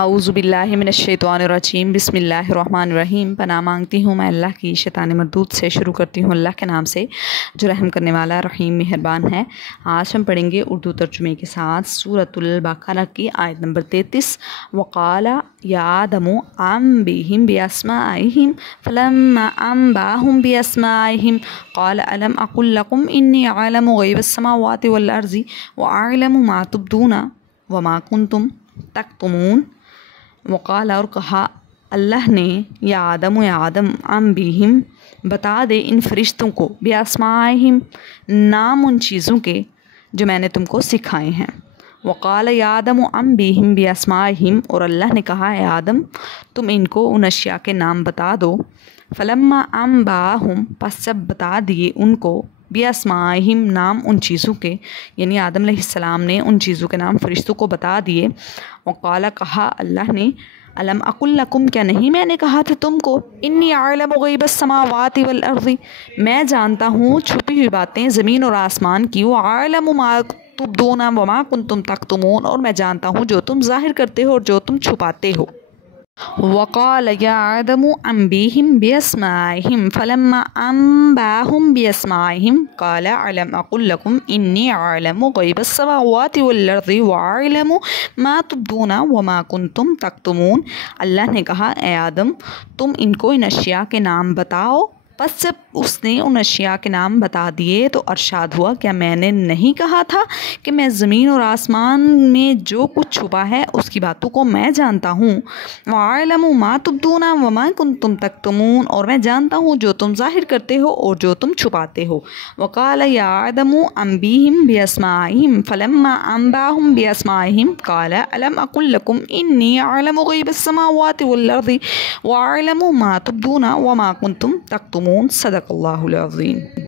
اعوذ باللہ من الشیطان الرجیم بسم اللہ الرحمن الرحیم۔ پناہ مانگتی ہوں میں اللہ کی شیطان مردود سے۔ شروع کرتی ہوں اللہ کے نام سے جو رحم کرنے والا رحیم مہربان ہے۔ آج ہم پڑھیں گے اردو ترجمے کے ساتھ سورۃ البقرہ کی آیت نمبر 33۔ وقال یا آدم انبئہم باسمائہم فلما انبأہم باسمائہم قال الم اقل لکم انی اعلم غیب السماوات والارض واعلم ما تبدون وما کنتم تکتمون۔ وقال اور کہا اللہ نے یا آدم انبئہم بتا دے ان فرشتوں کو باسمائہم نام ان چیزوں کے جو میں نے تم کو سکھائے ہیں۔ وقال یا آدم انبئہم باسمائہم اور اللہ نے کہا اے آدم تم ان کو ان اشیاء کے نام بتا دو۔ فلما انبأہم پس جب بتا دیے ان کو باسمائہم نام ان چیزوں کے، یعنی آدم علیہ السلام نے ان چیزوں کے نام فرشتوں کو بتا دیے۔ وقال کہا اللہ نے الم اقل لکم کیا نہیں میں نے کہا تھا تم کو انی اعلم غیب السماوات والارض میں جانتا ہوں چھپی ہوئی باتیں زمین اور آسمان کی، واعلم ما تبدون وما کنتم تکتمون اور میں جانتا ہوں جو تم ظاہر کرتے ہو اور جو تم چھپاتے ہو۔ وقال یا آدم انبئہم باسمائہم فلما انبأہم باسمائہم قال الم اقل لکم انی اعلم غیب السماوات والارض واعلم ما تبدون وما کنتم تکتمون۔ اللہ نے کہا اے آدم تم ان کو ان اشیاء کے نام بتاؤ۔ پس جب اس نے ان اشیاء کے نام بتا دیے تو ارشاد ہوا کیا میں نے نہیں کہا تھا کہ میں زمین اور آسمان میں جو کچھ چھپا ہے اس کی باتوں کو میں جانتا ہوں۔ وَأَعْلَمُ مَا تُبْدُونَ وَمَا كُنْتُمْ تَكْتُمُونَ اور میں جانتا ہوں جو تم ظاہر کرتے ہو اور جو تم چھپاتے ہو۔ وَقَالَ يَا آدَمُ أَنبِئْهِمْ بِأَسْمَائِهِمْ فَلَمَّا أَنبَأَهُمْ بِأَسْمَائِهِمْ قَالَ أَلَمْ أَقُل لَكُمْ إِنِّي أَعْلَمُ غَيْبَ السَّمَاوَاتِ وَالْأَرْضِ وَأَعْلَمُ مَا تُبْدُونَ وَمَا كُنْتُمْ تَكْتُمُونَ۔ صدق اللہ العظیم۔